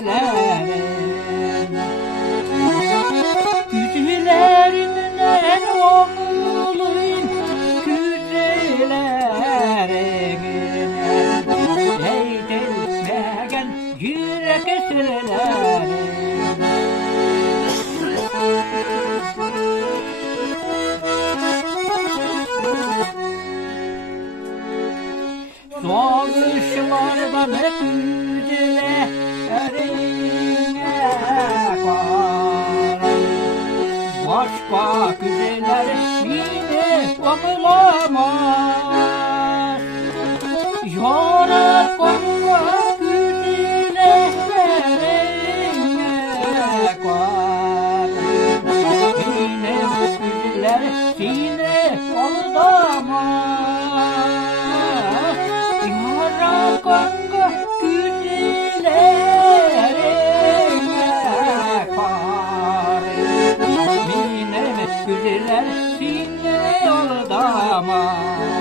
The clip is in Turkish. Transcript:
kişilerin güzellerinden oğluyum güzellerin eğdelmegen yürek esirlerin Soğuşlardan hep güzellerine var Başka güzeller yine anılamaz Yaratkanlar güzellerine var Yine güzeller yine anılamaz Yaratkanlar güzellerine var Yine güzeller yine anılamaz